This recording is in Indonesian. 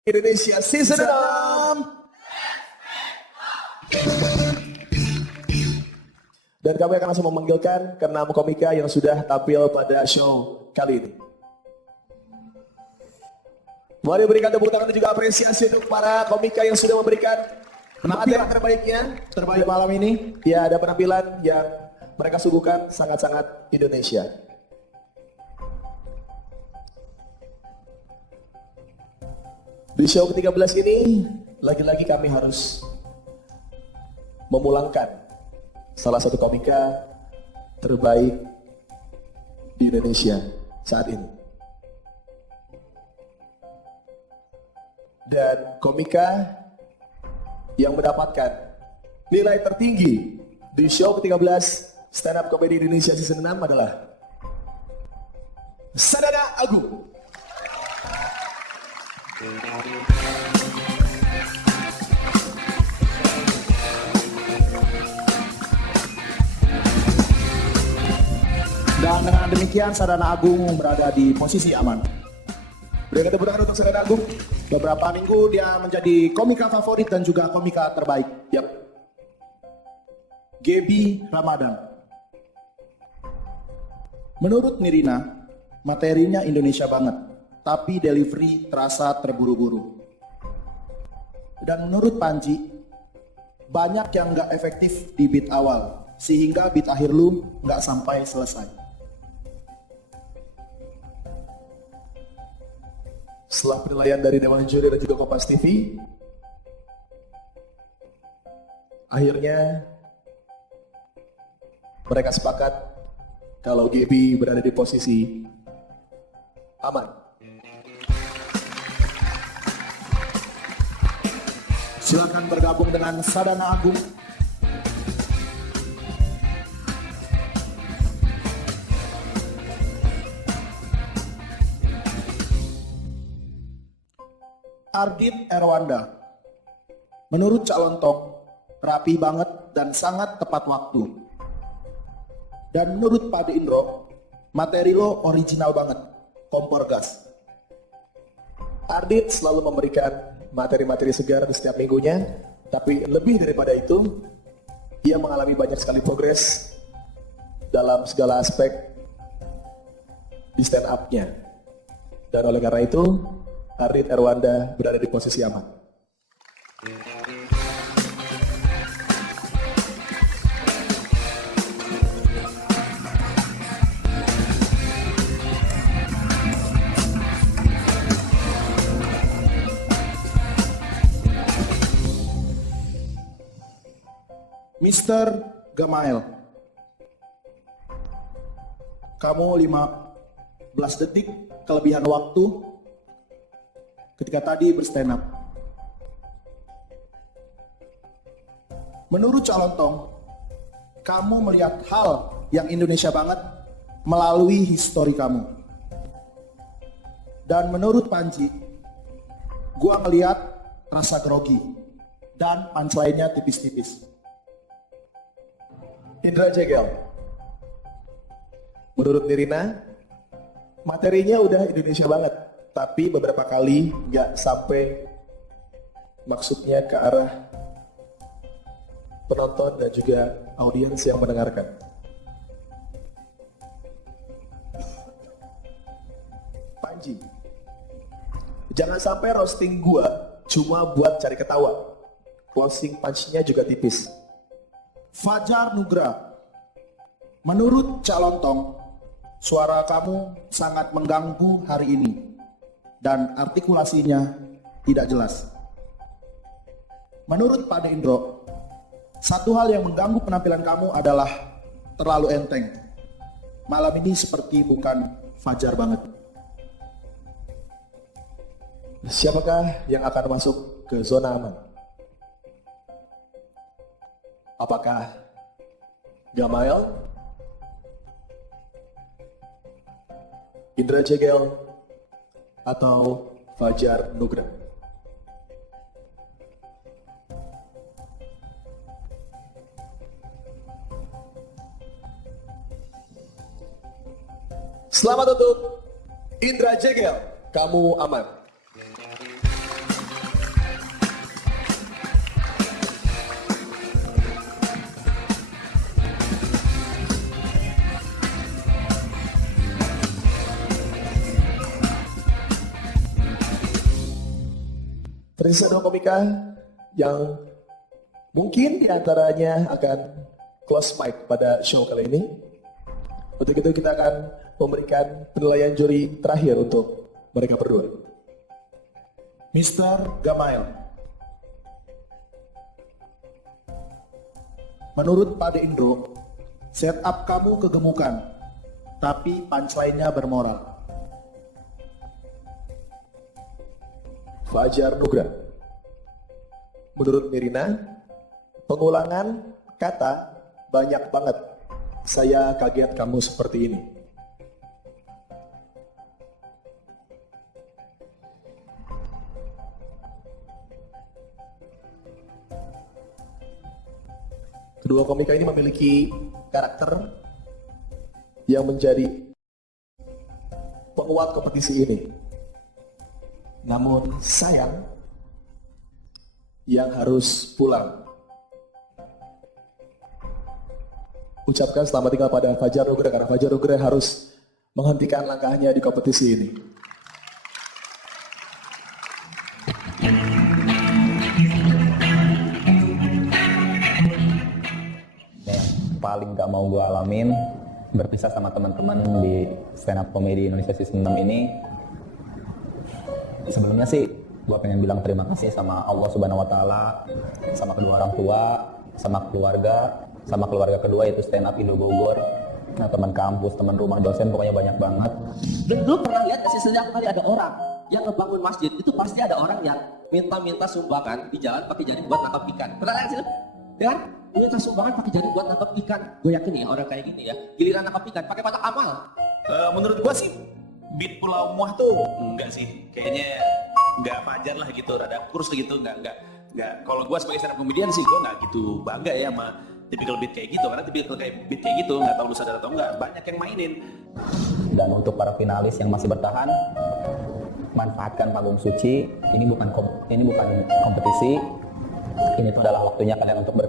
Indonesia Season 6. Dan kami akan langsung memanggilkan ke-6 komika yang sudah tampil pada show kali ini. Mari berikan tepuk tangan dan juga apresiasi untuk para komika yang sudah memberikan penampilan terbaik malam ini. Ya, ada penampilan yang mereka suguhkan sangat-sangat Indonesia. Di show ke-13 ini, lagi-lagi kami harus memulangkan salah satu komika terbaik di Indonesia saat ini. Dan komika yang mendapatkan nilai tertinggi di show ke-13 Stand Up Comedy Indonesia Season 6 adalah Sadana Agung. Dan dengan demikian Sadana Agung berada di posisi aman. Berikan tepuk tangan untuk Sadana Agung. Beberapa minggu dia menjadi komika favorit dan juga komika terbaik. Yap. Gaby Ramadan. Menurut Nirina, materinya Indonesia banget, tapi delivery terasa terburu-buru. Dan menurut Panji, banyak yang nggak efektif di beat awal, sehingga beat akhir lu nggak sampai selesai. Setelah penilaian dari Dewan Juri dan juga Kompas TV, akhirnya mereka sepakat kalau Gaby berada di posisi aman. Silakan bergabung dengan Sadana Agung. Ardit Erwanda. Menurut Cak Lontong, rapi banget dan sangat tepat waktu. Dan menurut Pak De Indro, materi lo original banget, kompor gas. Ardit selalu memberikan materi-materi segar di setiap minggunya, tapi lebih daripada itu, ia mengalami banyak sekali progres dalam segala aspek di stand up-nya. Dan oleh karena itu, Ardit Erwanda berada di posisi aman. Mr. Gamael, kamu 15 detik kelebihan waktu ketika tadi berstand up. Menurut Cak Lontong, kamu melihat hal yang Indonesia banget melalui histori kamu. Dan menurut Panji, gua ngeliat rasa grogi dan punchline-nya tipis-tipis. Indra Jegel. Menurut Nirina, materinya udah Indonesia banget, tapi beberapa kali nggak sampai maksudnya ke arah penonton dan juga audiens yang mendengarkan. Panji, jangan sampai roasting gua cuma buat cari ketawa. Closing punch-nya juga tipis. Fajar Nugra, menurut Cak Lontong, suara kamu sangat mengganggu hari ini dan artikulasinya tidak jelas. Menurut Pak De Indro, satu hal yang mengganggu penampilan kamu adalah terlalu enteng. Malam ini seperti bukan Fajar banget. Siapakah yang akan masuk ke zona aman? Apakah Gamael, Indra Jegel, atau Fajar Nugra? Selamat untuk Indra Jegel, kamu aman. tersisa 2 komika yang mungkin diantaranya akan close mic pada show kali ini. Untuk itu kita akan memberikan penilaian juri terakhir untuk mereka berdua. Mr. Gamail. Menurut Pak De Indro, setup kamu kegemukan, tapi punchline-nya bermoral. Fajar Nugra. Menurut Nirina, pengulangan kata banyak banget. Saya kaget kamu seperti ini. Kedua komika ini memiliki karakter yang menjadi penguat kompetisi ini. Namun sayang, yang harus pulang. Ucapkan selamat tinggal pada Fajar Nugra karena Fajar Nugra harus menghentikan langkahnya di kompetisi ini. Paling gak mau gue alamin berpisah sama teman-teman di stand up comedy Indonesia season 6 ini. Sebelumnya sih gue pengen bilang terima kasih sama Allah Subhanahu Wa Taala, sama kedua orang tua, sama keluarga kedua yaitu stand up Indo Bogor, nah, teman kampus, teman rumah, dosen, pokoknya banyak banget. Dan lu pernah lihat gak sih setiap kali ada orang yang ngebangun masjid itu pasti ada orang yang minta sumbangan di jalan pakai jaring buat nangkap ikan. Pernah lihat sih lu? Ya kan? Minta sumbangan pakai jaring buat nangkap ikan. Gue yakin ya orang kayak gini ya, giliran nangkap ikan pakai kotak amal. Menurut gua sih beat Pulau Muah tuh enggak sih, kayaknya enggak Fajar lah gitu, rada kurus gitu, enggak. Kalau gua sebagai stand up comedian sih gua enggak gitu bangga ya sama tipikal beat kayak gitu, karena tipikal kayak beat kayak gitu enggak tahu lu sadar atau enggak, banyak yang mainin. Dan untuk para finalis yang masih bertahan, manfaatkan panggung suci. Ini bukan kompetisi. Ini tuh adalah waktunya kalian untuk